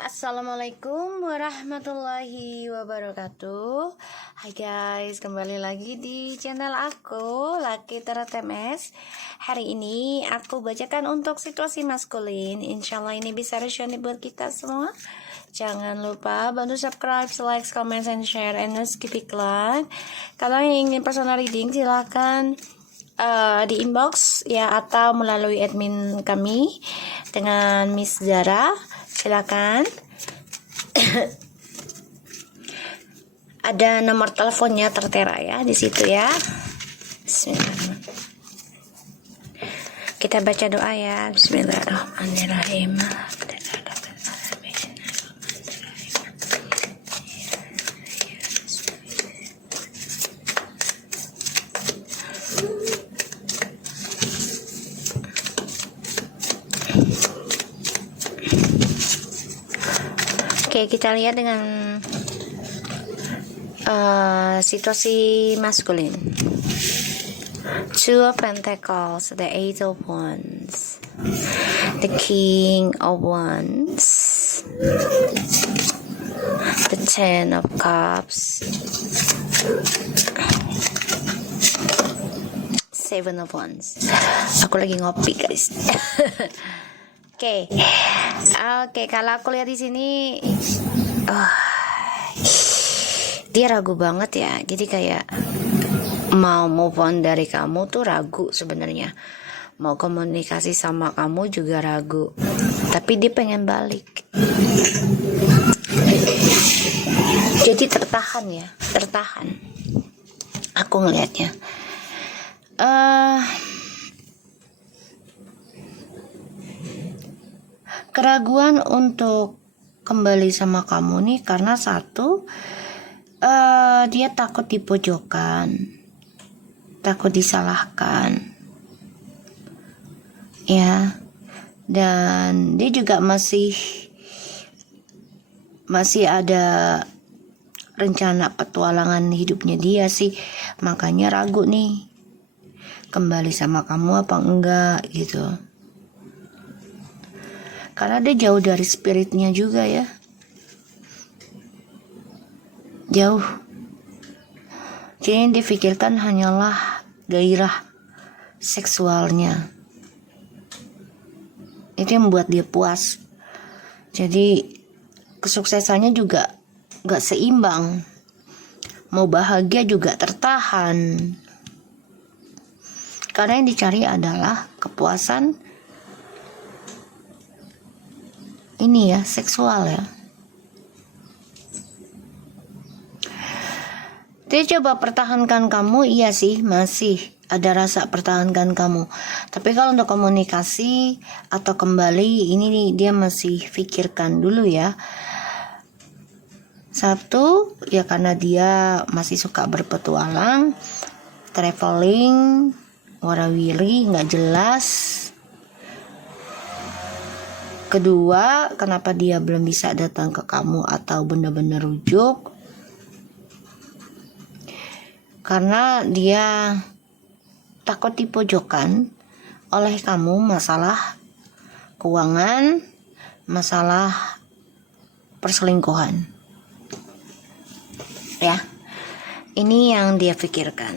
Assalamualaikum warahmatullahi wabarakatuh. Hai guys, kembali lagi di channel aku, Lucky TMS. Hari ini aku bacakan untuk situasi maskulin. Insya Allah ini bisa resonate buat kita semua. Jangan lupa bantu subscribe, like, comment, and share, and skip iklan. Kalau yang ingin personal reading silahkan di inbox ya, atau melalui admin kami dengan Miss Zara. Silakan. Ada nomor teleponnya tertera ya di situ ya. Bismillahirrahmanirrahim. Kita baca doa ya. Bismillahirrahmanirrahim. Oke, kita lihat dengan situasi maskulin. Two of Pentacles, the Eight of Wands, the King of Wands, the Ten of Cups, Seven of Wands. Aku lagi ngopi guys. Oke, kalau aku lihat di sini, dia ragu banget ya. Jadi kayak mau move on dari kamu tuh ragu sebenarnya. Mau komunikasi sama kamu juga ragu. Tapi dia pengen balik. Jadi tertahan ya, tertahan. Aku ngelihatnya. Keraguan untuk kembali sama kamu nih karena satu, dia takut dipojokkan, takut disalahkan ya, dan dia juga masih ada rencana petualangan hidupnya dia sih, makanya ragu nih kembali sama kamu apa enggak gitu. Karena dia jauh dari spiritnya juga ya. Jauh. Jadi yang difikirkan hanyalah gairah seksualnya. Itu yang membuat dia puas. Jadi kesuksesannya juga gak seimbang. Mau bahagia juga tertahan. Karena yang dicari adalah kepuasan ini ya, seksual ya. Dia coba pertahankan kamu, iya sih, masih ada rasa pertahankan kamu. Tapi kalau untuk komunikasi atau kembali, ini nih dia masih pikirkan dulu ya. Satu, ya karena dia masih suka berpetualang, traveling, warawiri, nggak jelas. Kedua, kenapa dia belum bisa datang ke kamu atau benar-benar rujuk? Karena dia takut dipojokkan oleh kamu, masalah keuangan, masalah perselingkuhan. Ya, ini yang dia pikirkan.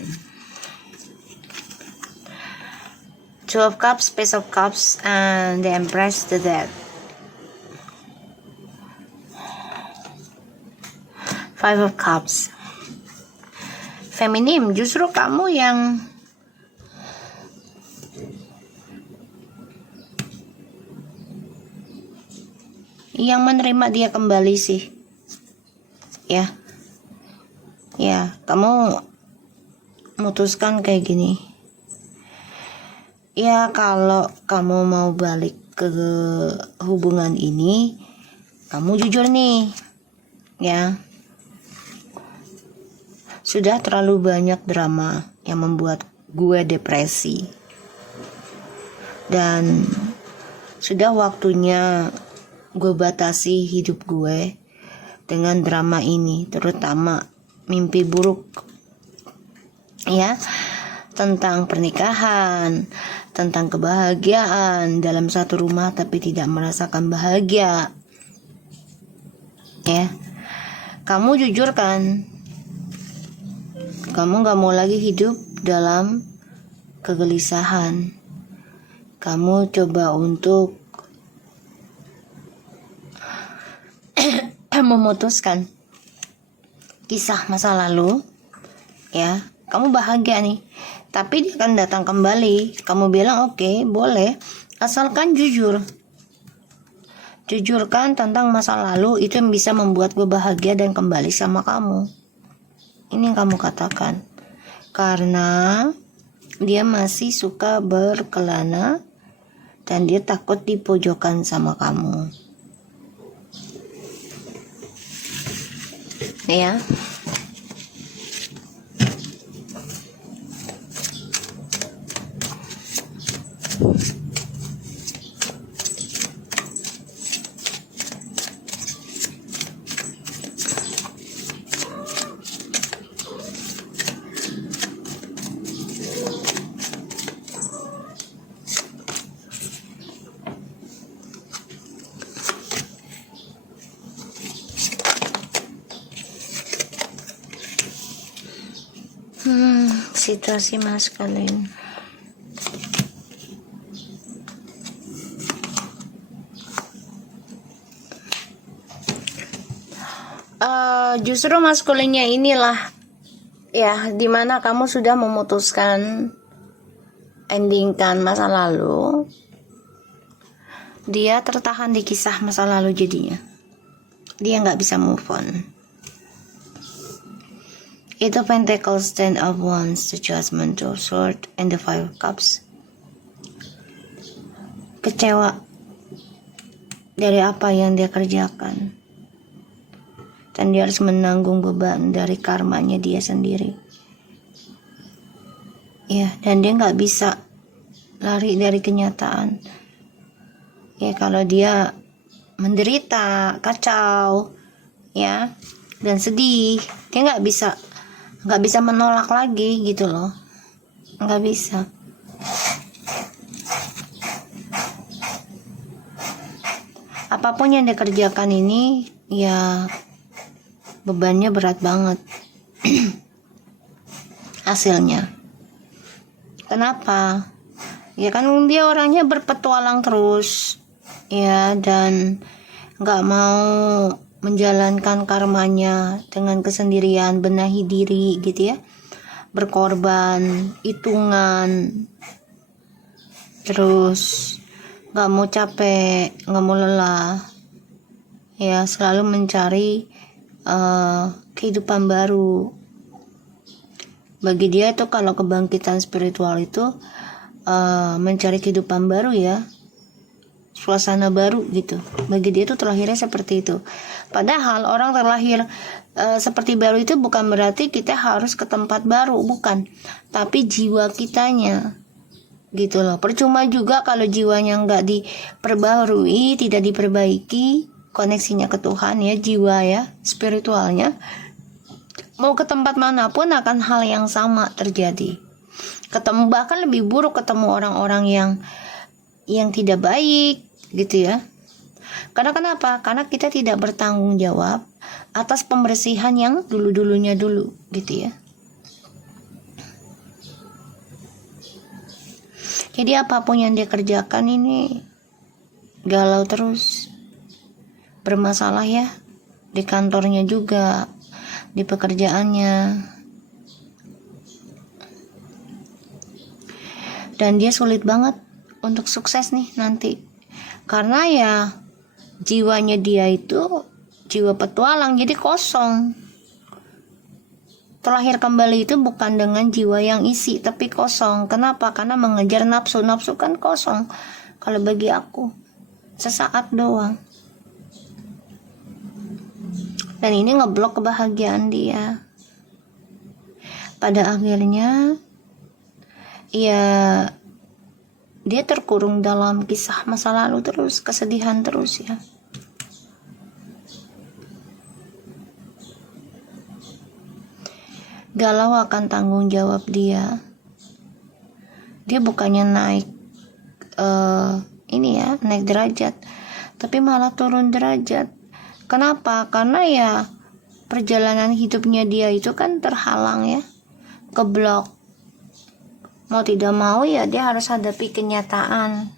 Two of Cups, Page of Cups, and the Empress, the Death. Five of Cups. Feminim, justru kamu yang menerima dia kembali sih. Ya. Ya, kamu memutuskan kayak gini. Ya, kalau kamu mau balik ke hubungan ini, kamu jujur nih. Ya. Sudah terlalu banyak drama yang membuat gue depresi. Dan sudah waktunya gue batasi hidup gue dengan drama ini, terutama mimpi buruk. Ya, tentang pernikahan, tentang kebahagiaan dalam satu rumah tapi tidak merasakan bahagia. ya. Kamu jujur kan, kamu gak mau lagi hidup dalam kegelisahan. Kamu coba untuk memutuskan kisah masa lalu, ya. Kamu bahagia nih, tapi dia akan datang kembali. Kamu bilang oke, boleh, asalkan jujur. Jujurkan tentang masa lalu, itu yang bisa membuat gue bahagia dan kembali sama kamu. Ini yang kamu katakan. Karena dia masih suka berkelana dan dia takut dipojokkan sama kamu. Ya. Situasi maskulin. Justru maskulinnya inilah ya, dimana kamu sudah memutuskan endingkan masa lalu. Dia tertahan di kisah masa lalu jadinya. Dia nggak bisa move on. Itu Pentacles, Ten of Wands, the Judgment, the Sword, and the Five of Cups. Kecewa dari apa yang dia kerjakan, dan dia harus menanggung beban dari karmanya dia sendiri. Ya, dan dia nggak bisa lari dari kenyataan. Ya, kalau dia menderita, kacau, ya, dan sedih, dia nggak bisa menolak lagi gitu loh, nggak bisa. Apapun yang dikerjakan ini ya bebannya berat banget hasilnya. Kenapa? Ya kan dia orangnya berpetualang terus ya, dan nggak mau menjalankan karmanya dengan kesendirian, benahi diri gitu ya, berkorban, hitungan, terus gak mau capek, gak mau lelah ya, selalu mencari kehidupan baru. Bagi dia itu kalau kebangkitan spiritual itu mencari kehidupan baru ya, suasana baru gitu. Bagi dia itu terlahirnya seperti itu. Padahal orang terlahir seperti baru itu bukan berarti kita harus ke tempat baru, bukan. Tapi jiwa kitanya gitu loh. Percuma juga kalau jiwanya nggak diperbarui, tidak diperbaiki koneksinya ke Tuhan ya, jiwa ya, spiritualnya. Mau ke tempat manapun akan hal yang sama terjadi. Ketemu, bahkan lebih buruk, ketemu orang-orang yang tidak baik gitu ya. Karena kenapa? Karena kita tidak bertanggung jawab atas pembersihan yang dulu-dulunya dulu gitu ya. Jadi apapun yang dia kerjakan ini galau terus, bermasalah ya, di kantornya juga, di pekerjaannya. Dan dia sulit banget untuk sukses nih nanti. Karena ya jiwanya dia itu jiwa petualang, jadi kosong. Terlahir kembali itu bukan dengan jiwa yang isi, tapi kosong. Kenapa? Karena mengejar nafsu. Nafsu kan kosong. Kalau bagi aku, sesaat doang. Dan ini ngeblok kebahagiaan dia. Pada akhirnya, ya dia terkurung dalam kisah masa lalu terus, kesedihan terus ya. Galau akan tanggung jawab dia. Dia bukannya naik naik derajat, tapi malah turun derajat. Kenapa? Karena ya perjalanan hidupnya dia itu kan terhalang ya, keblok. Mau tidak mau ya dia harus hadapi kenyataan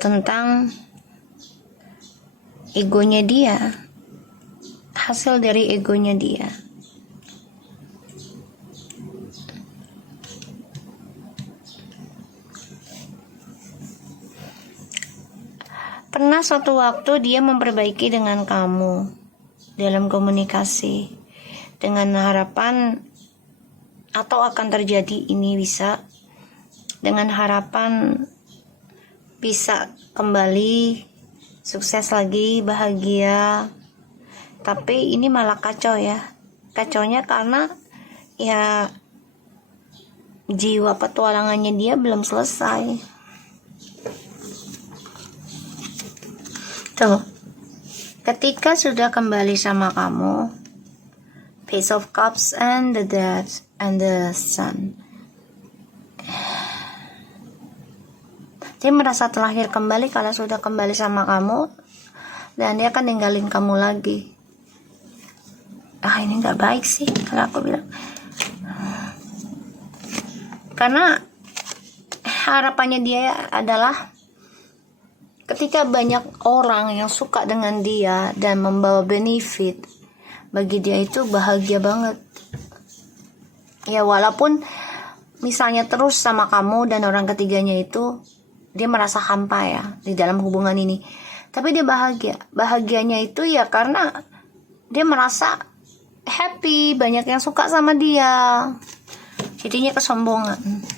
tentang egonya dia, hasil dari egonya dia. Pernah suatu waktu dia memperbaiki dengan kamu dalam komunikasi dengan harapan, atau akan terjadi ini bisa dengan harapan bisa kembali sukses lagi, bahagia. Tapi ini malah kacau ya. Kacaunya karena ya jiwa petualangannya dia belum selesai. Tuh, ketika sudah kembali sama kamu, Page of Cups and the Death and the Sun, dia merasa terlahir kembali kalau sudah kembali sama kamu, dan dia akan ninggalin kamu lagi. Ini nggak baik sih kalau aku bilang, karena harapannya dia adalah ketika banyak orang yang suka dengan dia dan membawa benefit bagi dia, itu bahagia banget ya. Walaupun misalnya terus sama kamu dan orang ketiganya itu dia merasa hampa ya di dalam hubungan ini, tapi dia bahagia. Bahagianya itu ya karena dia merasa happy, banyak yang suka sama dia, jadinya kesombongan.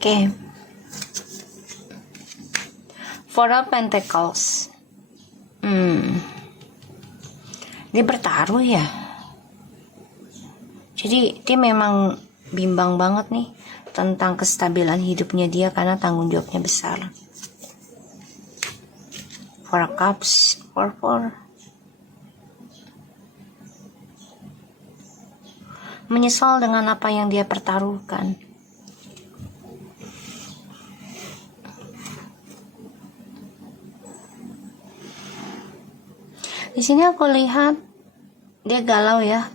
Oke. Four of Pentacles. Dia bertaruh ya. Jadi dia memang bimbang banget nih tentang kestabilan hidupnya dia karena tanggung jawabnya besar. Four of Cups, four. Menyesal dengan apa yang dia pertaruhkan. Di sini aku lihat dia galau ya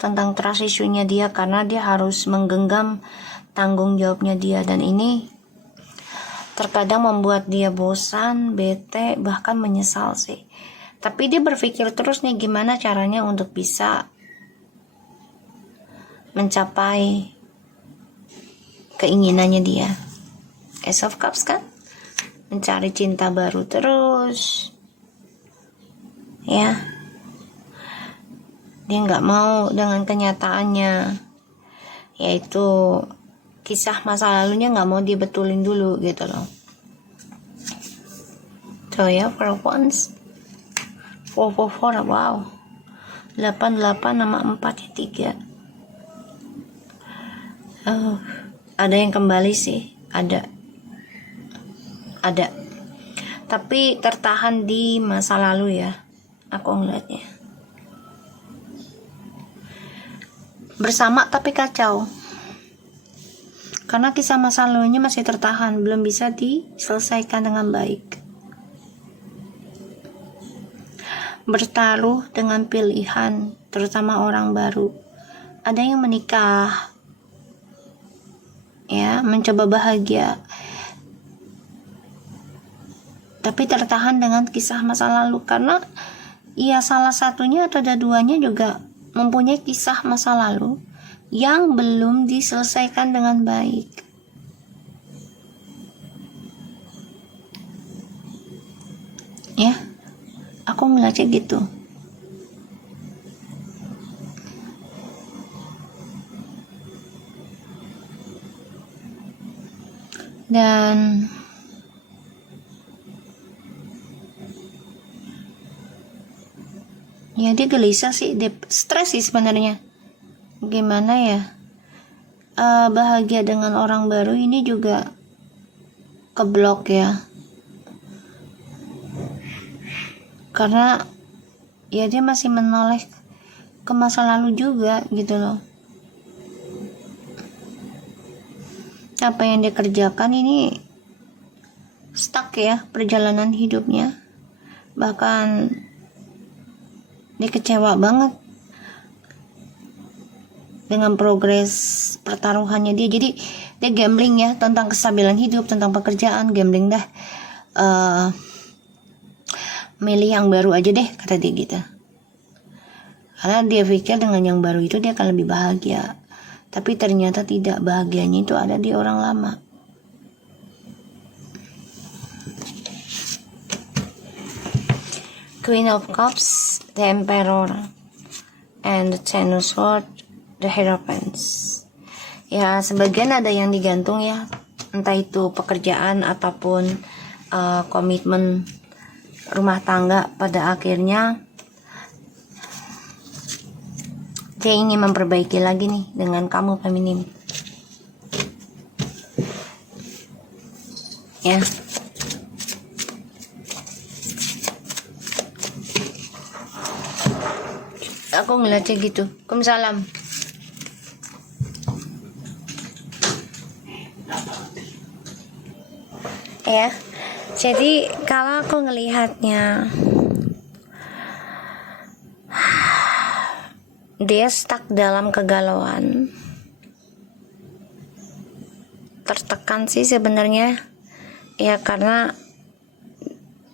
tentang trust issue-nya dia karena dia harus menggenggam tanggung jawabnya dia, dan ini terkadang membuat dia bosan, bete, bahkan menyesal sih. Tapi dia berpikir terus nih gimana caranya untuk bisa mencapai keinginannya dia. Ace of Cups kan, mencari cinta baru terus ya. Dia nggak mau dengan kenyataannya, yaitu kisah masa lalunya nggak mau dia betulin dulu gitu loh. So ya, for once 444, wow, 88 nama 4 ya 3. Ada yang kembali sih, ada tapi tertahan di masa lalu ya, aku ngeliatnya. Bersama tapi kacau karena kisah masa lalunya masih tertahan, belum bisa diselesaikan dengan baik. Bertaruh dengan pilihan, terutama orang baru. Ada yang menikah ya, mencoba bahagia, tapi tertahan dengan kisah masa lalu karena ya salah satunya atau ada duanya juga mempunyai kisah masa lalu yang belum diselesaikan dengan baik. Ya, aku ngeliatnya gitu. Dan Ya dia gelisah sih, dia stres sih sebenarnya. Gimana ya, bahagia dengan orang baru ini juga keblok ya, karena ya dia masih menoleh ke masa lalu juga gitu loh. Apa yang dia kerjakan ini stuck ya perjalanan hidupnya, bahkan dia kecewa banget dengan progres pertaruhannya dia. Jadi dia gambling ya tentang kestabilan hidup, tentang pekerjaan, gambling dah. Milih yang baru aja deh, kata dia gitu. Karena dia pikir dengan yang baru itu dia akan lebih bahagia. Tapi ternyata tidak, bahagianya itu ada di orang lama. Queen of Cups, the Emperor, and the Ten of Swords, the Hierophant. Ya, sebagian ada yang digantung ya, entah itu pekerjaan ataupun komitmen rumah tangga. Pada akhirnya dia ingin memperbaiki lagi nih dengan kamu feminim. Ya. Aku ngeliatnya gitu. Waalaikumsalam. Ya. Jadi kalau aku ngelihatnya, dia stuck dalam kegalauan, tertekan sih sebenarnya ya, karena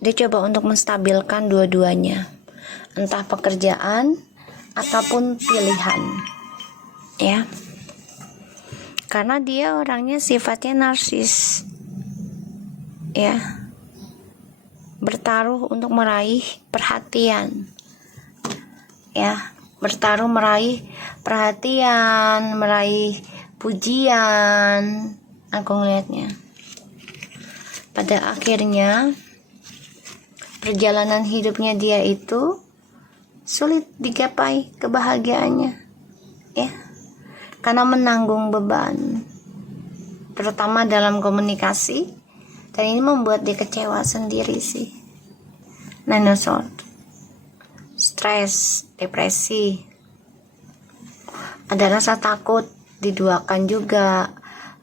dia coba untuk menstabilkan dua-duanya, entah pekerjaan ataupun pilihan ya, karena dia orangnya sifatnya narsis ya, bertaruh untuk meraih perhatian ya, bertaruh meraih perhatian, meraih pujian. Aku ngelihatnya pada akhirnya perjalanan hidupnya dia itu sulit digapai kebahagiaannya ya, karena menanggung beban terutama dalam komunikasi, dan ini membuat dia kecewa sendiri sih. Nine of Swords, stres, depresi, ada rasa takut diduakan juga,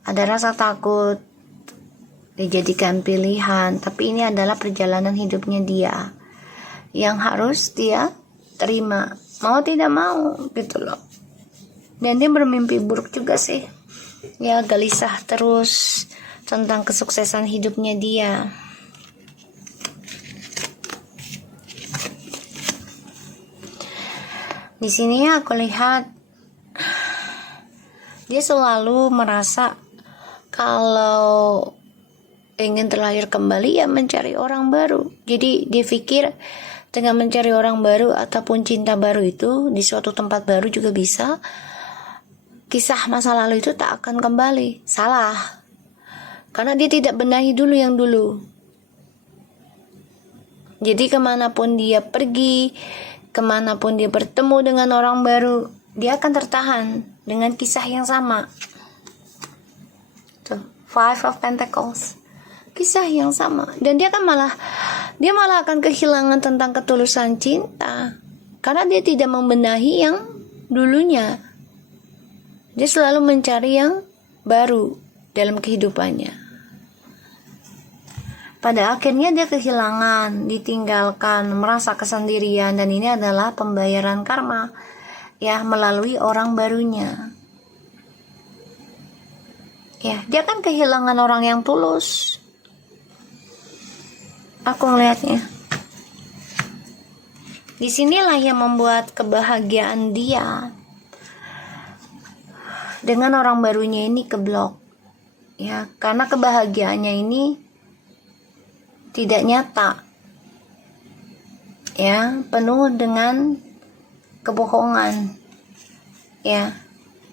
ada rasa takut dijadikan pilihan. Tapi ini adalah perjalanan hidupnya dia yang harus dia terima, mau tidak mau gitu loh. Dan dia bermimpi buruk juga sih ya, gelisah terus tentang kesuksesan hidupnya dia. Di sini aku lihat dia selalu merasa kalau ingin terlahir kembali ya mencari orang baru. Jadi dia pikir dengan mencari orang baru ataupun cinta baru itu di suatu tempat baru juga bisa, kisah masa lalu itu tak akan kembali. Salah, karena dia tidak benahi dulu yang dulu. Jadi kemanapun dia pergi, kemanapun dia bertemu dengan orang baru, dia akan tertahan dengan kisah yang sama. Tuh, Five of Pentacles, kisah yang sama. Dan dia malah akan kehilangan tentang ketulusan cinta, karena dia tidak membenahi yang dulunya. Dia selalu mencari yang baru dalam kehidupannya. Pada akhirnya dia kehilangan, ditinggalkan, merasa kesendirian, dan ini adalah pembayaran karma ya, melalui orang barunya. Ya, dia kan kehilangan orang yang tulus. Aku melihatnya. Disinilah yang membuat kebahagiaan dia dengan orang barunya ini keblok. Ya, karena kebahagiaannya ini tidak nyata. Ya, penuh dengan kebohongan. Ya,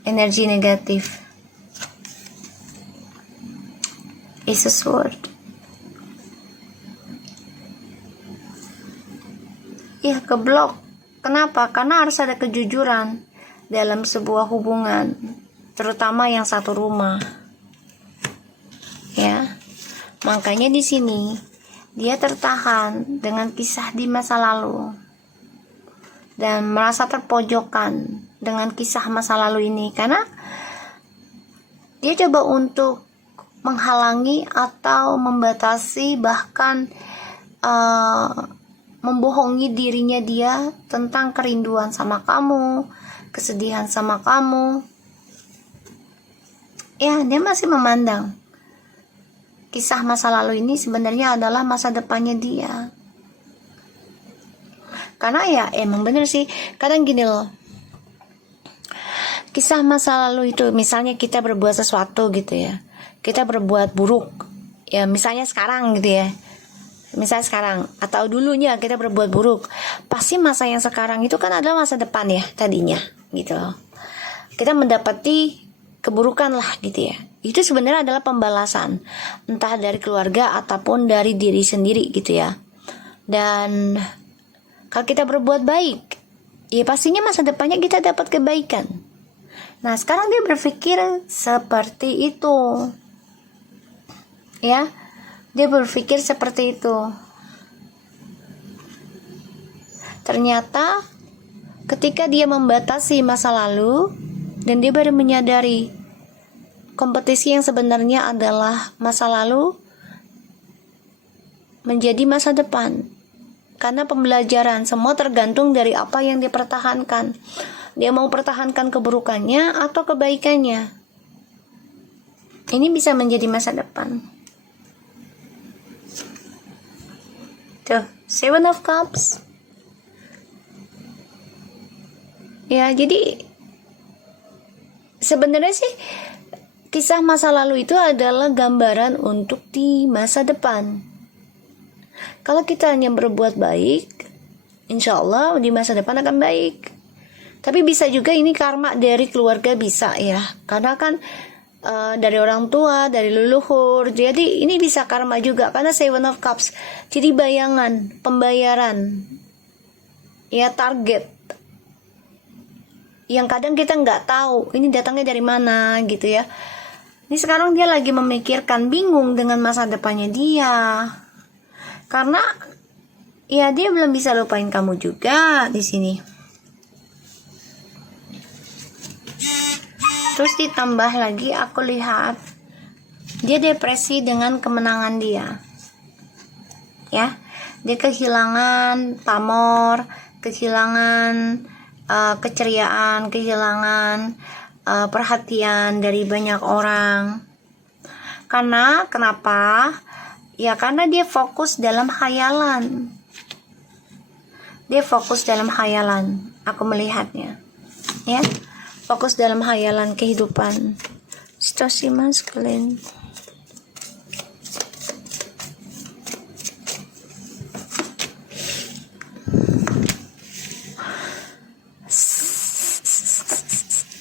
energi negatif. Ace of Swords. Ya, keblok Kenapa? Karena harus ada kejujuran dalam sebuah hubungan, terutama yang satu rumah. Ya. Makanya di sini dia tertahan dengan kisah di masa lalu dan merasa terpojokkan dengan kisah masa lalu ini karena dia coba untuk menghalangi atau membatasi, bahkan membohongi dirinya dia tentang kerinduan sama kamu, kesedihan sama kamu. Ya, dia masih memandang kisah masa lalu ini sebenarnya adalah masa depannya dia. Karena ya emang bener sih, kadang gini loh, kisah masa lalu itu, misalnya kita berbuat sesuatu gitu ya, kita berbuat buruk ya, misalnya sekarang gitu ya, misalnya sekarang atau dulunya kita berbuat buruk, pasti masa yang sekarang itu kan adalah masa depan ya tadinya gitu loh. Kita mendapati keburukan lah gitu ya, itu sebenarnya adalah pembalasan entah dari keluarga ataupun dari diri sendiri gitu ya. Dan kalau kita berbuat baik, ya pastinya masa depannya kita dapat kebaikan. Nah, sekarang dia berpikir seperti itu. Ya, dia berpikir seperti itu. Ternyata ketika dia membatasi masa lalu dan dia baru menyadari kompetisi yang sebenarnya adalah masa lalu menjadi masa depan. Karena pembelajaran semua tergantung dari apa yang dia pertahankan. Dia mau pertahankan keburukannya atau kebaikannya. Ini bisa menjadi masa depan. Tuh, Seven of Cups. Ya, jadi sebenarnya sih kisah masa lalu itu adalah gambaran untuk di masa depan. Kalau kita hanya berbuat baik, insya Allah di masa depan akan baik. Tapi bisa juga ini karma dari keluarga, bisa ya, karena kan dari orang tua, dari leluhur. Jadi ini bisa karma juga karena Seven of Cups. Jadi bayangan, pembayaran, ya target yang kadang kita nggak tahu ini datangnya dari mana gitu ya. Ini sekarang dia lagi memikirkan, bingung dengan masa depannya dia. Karena ya dia belum bisa lupain kamu juga di sini. Terus ditambah lagi aku lihat dia depresi dengan kemenangan dia. Ya, dia kehilangan pamor, kehilangan keceriaan, kehilangan perhatian dari banyak orang. Karena kenapa? Ya karena dia fokus dalam khayalan. Dia fokus dalam khayalan. Aku melihatnya. Ya, fokus dalam khayalan kehidupan. Situasi maskulin.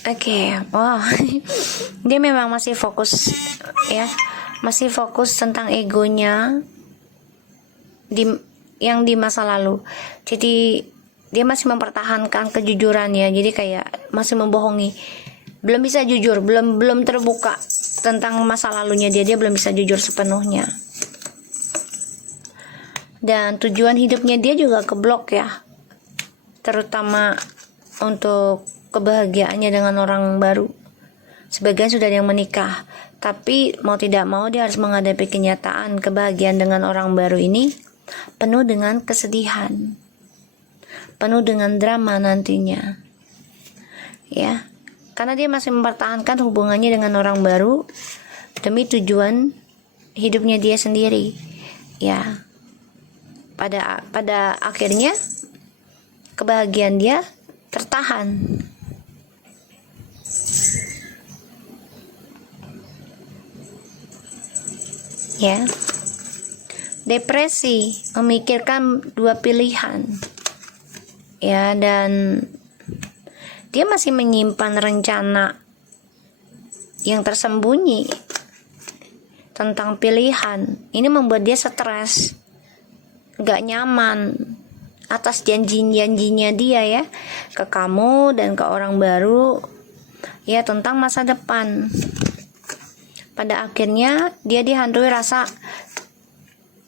Oke, wow. Dia memang masih fokus ya. Masih fokus tentang egonya yang di masa lalu. Jadi dia masih mempertahankan kejujurannya. Jadi kayak masih membohongi. Belum bisa jujur, belum terbuka tentang masa lalunya dia belum bisa jujur sepenuhnya. Dan tujuan hidupnya dia juga keblok ya. Terutama untuk kebahagiaannya dengan orang baru. Sebagian sudah ada yang menikah, tapi mau tidak mau dia harus menghadapi kenyataan kebahagiaan dengan orang baru ini penuh dengan kesedihan, penuh dengan drama nantinya. Ya, karena dia masih mempertahankan hubungannya dengan orang baru demi tujuan hidupnya dia sendiri. Ya, pada akhirnya kebahagiaan dia tertahan. Ya, depresi, memikirkan dua pilihan. Ya, dan dia masih menyimpan rencana yang tersembunyi tentang pilihan. Ini membuat dia stres, gak nyaman, atas janji-janjinya dia ya ke kamu dan ke orang baru ya tentang masa depan. Pada akhirnya dia dihantui rasa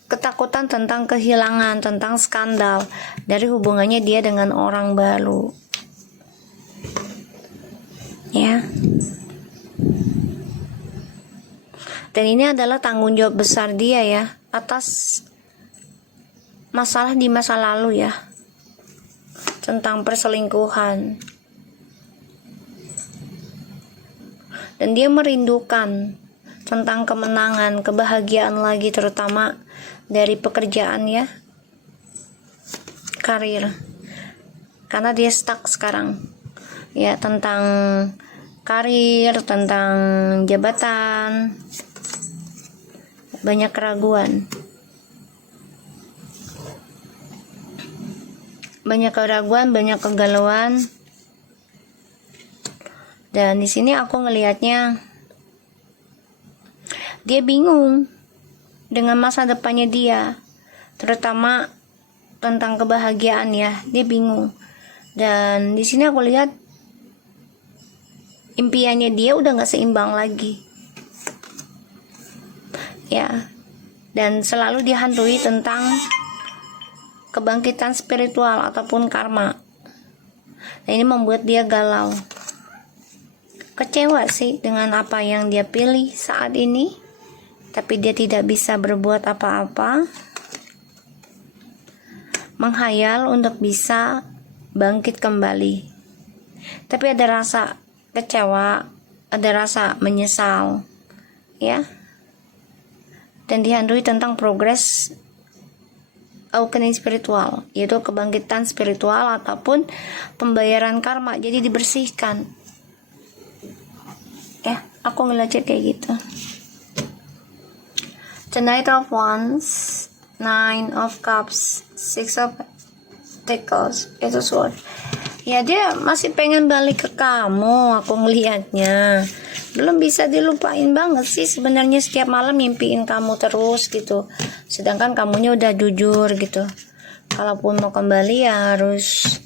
ketakutan tentang kehilangan, tentang skandal dari hubungannya dia dengan orang baru. Ya. Dan ini adalah tanggung jawab besar dia ya atas masalah di masa lalu ya, tentang perselingkuhan. Dan dia merindukan tentang kemenangan, kebahagiaan lagi, terutama dari pekerjaan ya, karir. Karena dia stuck sekarang ya, tentang karir, tentang jabatan, banyak keraguan. Banyak keraguan, banyak kegalauan. Dan di sini aku ngelihatnya dia bingung dengan masa depannya dia, terutama tentang kebahagiaan ya. Dia bingung. Dan di sini aku lihat impiannya dia udah nggak seimbang lagi. Ya. Dan selalu dihantui tentang kebangkitan spiritual ataupun karma. Nah, ini membuat dia galau. Kecewa sih dengan apa yang dia pilih saat ini, tapi dia tidak bisa berbuat apa-apa. Menghayal untuk bisa bangkit kembali. Tapi ada rasa kecewa, ada rasa menyesal. Ya. Dan dihantui tentang progres awakening spiritual, yaitu kebangkitan spiritual ataupun pembayaran karma, jadi dibersihkan ya. Aku ngeliatnya kayak gitu. The Knight of Wands, Nine of Cups, Six of Pentacles, itu sword ya. Dia masih pengen balik ke kamu, aku ngelihatnya. Belum bisa dilupain banget sih sebenarnya, setiap malam mimpiin kamu terus gitu. Sedangkan kamunya udah jujur gitu. Kalaupun mau kembali ya harus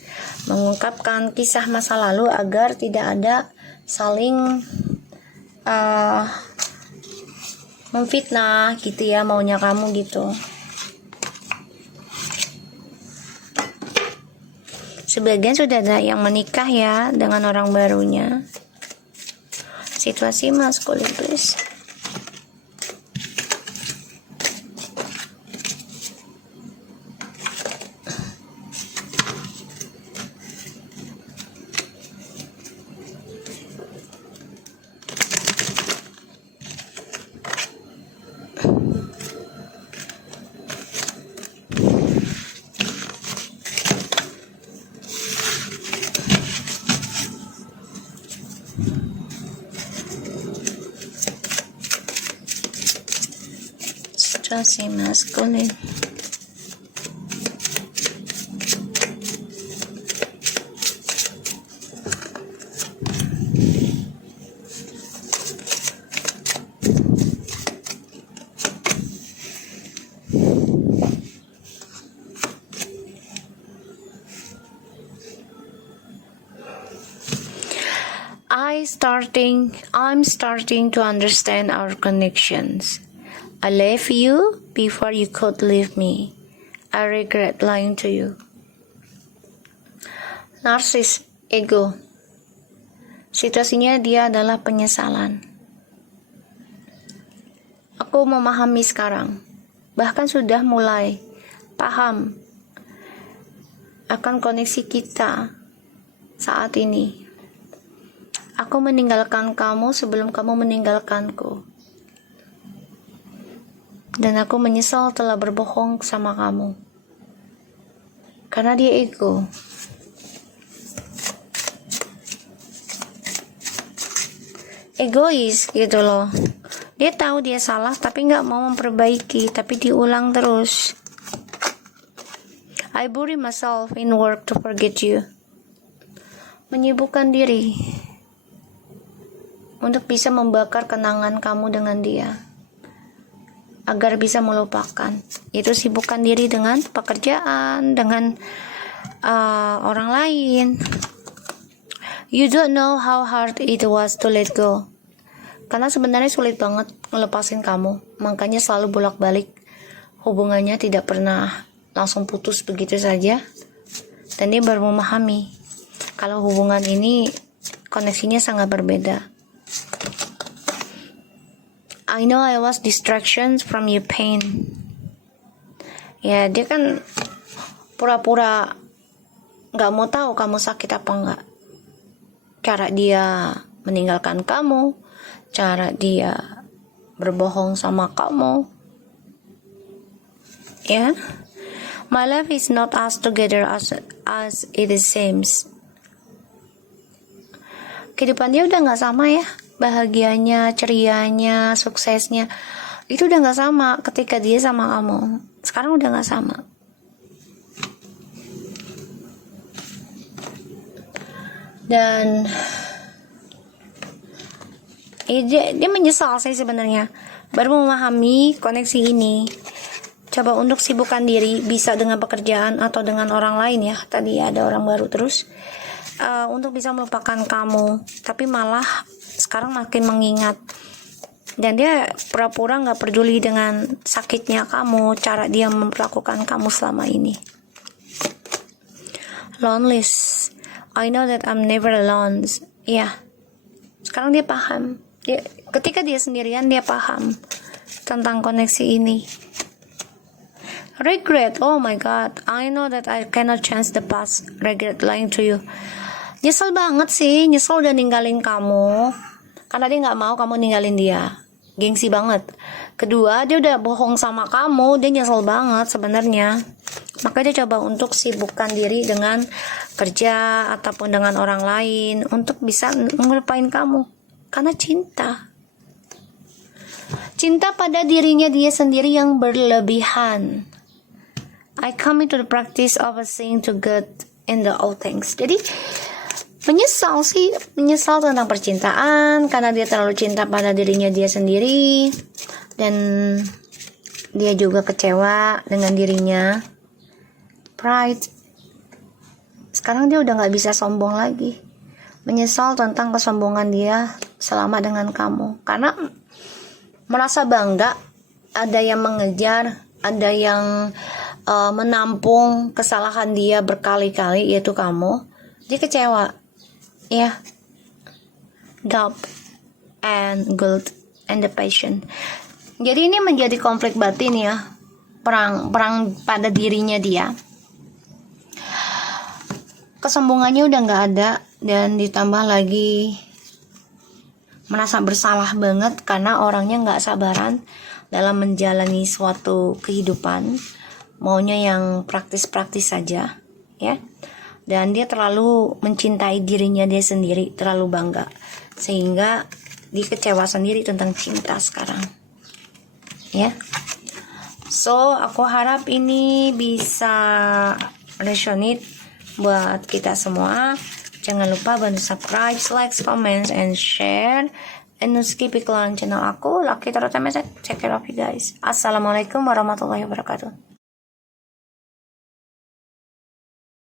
mengungkapkan kisah masa lalu agar tidak ada saling memfitnah gitu ya, maunya kamu gitu. Sebagian sudah ada yang menikah ya dengan orang barunya. Situasi maskulin please. Situasi maskulin. I'm starting to understand our connections. I left you before you could leave me. I regret lying to you. Narsis, ego. Situasinya dia adalah penyesalan. Aku memahami sekarang, bahkan sudah mulai paham akan koneksi kita saat ini. Aku meninggalkan kamu sebelum kamu meninggalkanku. Dan aku menyesal telah berbohong sama kamu. Karena dia ego. Egois gitu loh. Dia tahu dia salah tapi gak mau memperbaiki, tapi diulang terus. I bury myself in work to forget you. Menyibukkan diri untuk bisa membakar kenangan kamu dengan dia. agar bisa melupakan. Itu sibukkan diri dengan pekerjaan, dengan orang lain. You don't know how hard it was to let go. Karena sebenarnya sulit banget ngelepasin kamu. Makanya selalu bolak-balik. Hubungannya tidak pernah langsung putus begitu saja. Dan dia baru memahami kalau hubungan ini koneksinya sangat berbeda. I know I was distractions from your pain. Ya, dia kan pura-pura gak mau tahu kamu sakit apa enggak. Cara dia meninggalkan kamu, cara dia berbohong sama kamu. Ya, my life is not as together as it seems. Kehidupan dia udah gak sama ya. Bahagianya, cerianya, suksesnya itu udah gak sama ketika dia sama kamu. Sekarang udah gak sama. Dan dia menyesal sih sebenarnya. Baru memahami koneksi ini. Coba untuk sibukkan diri, bisa dengan pekerjaan atau dengan orang lain ya. Tadi ada orang baru terus. Untuk bisa melupakan kamu, tapi malah sekarang makin mengingat. Dan dia pura-pura gak peduli dengan sakitnya kamu, cara dia memperlakukan kamu selama ini. Lonely. I know that I'm never alone. Ya, sekarang dia paham. Ketika dia sendirian, dia paham tentang koneksi ini. Regret, oh my god, I know that I cannot change the past. Regret lying to you. Nyesel banget sih, nyesel udah ninggalin kamu karena dia gak mau kamu ninggalin dia. Gengsi banget. Kedua, dia udah bohong sama kamu, dia nyesel banget sebenarnya. Maka dia coba untuk sibukkan diri dengan kerja ataupun dengan orang lain untuk bisa ngelupain kamu. Karena cinta pada dirinya dia sendiri yang berlebihan. I come into the practice of seeing to good in the all things. Jadi menyesal tentang percintaan karena dia terlalu cinta pada dirinya dia sendiri, dan dia juga kecewa dengan dirinya. Pride. Sekarang dia udah gak bisa sombong lagi. Menyesal tentang kesombongan dia selama dengan kamu karena merasa bangga. Ada yang mengejar, ada yang menampung kesalahan dia berkali-kali, yaitu kamu. Dia kecewa. Ya, doubt and guilt and the passion. Jadi ini menjadi konflik batin ya, perang pada dirinya dia. Kesombongannya udah nggak ada, dan ditambah lagi merasa bersalah banget karena orangnya nggak sabaran dalam menjalani suatu kehidupan, maunya yang praktis-praktis saja, ya. Dan dia terlalu mencintai dirinya dia sendiri, terlalu bangga, sehingga dia kecewa sendiri tentang cinta sekarang, ya. So aku harap ini bisa resonate buat kita semua. Jangan lupa bantu subscribe, like, comment, and share, and skip iklan channel aku. Lucky Tarot TMS. Check it out you guys. Assalamualaikum warahmatullahi wabarakatuh.